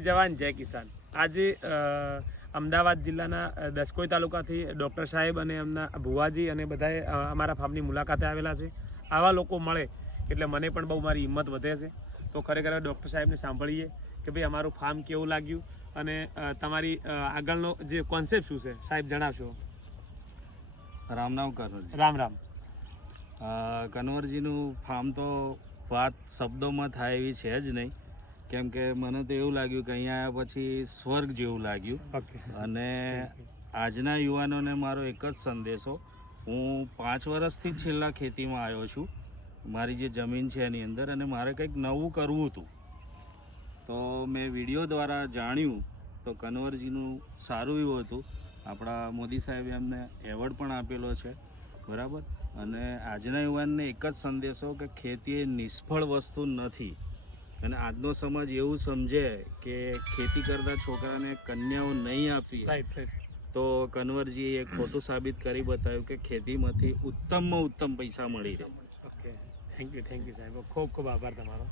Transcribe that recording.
જવાન જય કિસાન. આજે અમદાવાદ જિલ્લાના દસકોઈ તાલુકાથી ડૉક્ટર સાહેબ અને એમના ભુવાજી અને બધાએ અમારા ફાર્મની મુલાકાતે આવેલા છે. આવા લોકો મળે એટલે મને પણ બહુ મારી હિંમત વધે છે. તો ખરેખર ડૉક્ટર સાહેબને સાંભળીએ કે ભાઈ અમારું ફાર્મ કેવું લાગ્યું અને તમારી આગળનો જે કોન્સેપ્ટ શું છે સાહેબ જણાવશો. રામ રામ કનવરજી. રામ રામ. કનવરજીનું ફાર્મ તો વાત શબ્દોમાં થાય એવી છે જ નહીં, કેમ કે મને તો એવું લાગ્યું કે અહીંયા આવ્યા પછી સ્વર્ગ જેવું લાગ્યું. અને આજના યુવાનોને મારો એક જ સંદેશો, હું 5 વર્ષથી જ છેલ્લા ખેતીમાં આવ્યો છું. મારી જે જમીન છે એની અંદર, અને મારે કંઈક નવું કરવું હતું. તો મેં વિડીયો દ્વારા જાણ્યું તો કનવરજીનું સારું એવું હતું. આપણા મોદી સાહેબે એમને એવોર્ડ પણ આપેલો છે, બરાબર. અને આજના યુવાનને એક જ સંદેશો કે ખેતી એ નિષ્ફળ વસ્તુ નથી. અને આજનો સમાજ એવું સમજે કે ખેતી કરતા છોકરાને કન્યાઓ નહીં આપવી, તો કનવરજીએ ખોટું સાબિત કરી બતાવ્યું કે ખેતીમાંથી ઉત્તમમાં ઉત્તમ પૈસા મળી રહે. થેન્ક યુ સાહેબ, ખૂબ ખૂબ આભાર તમારો.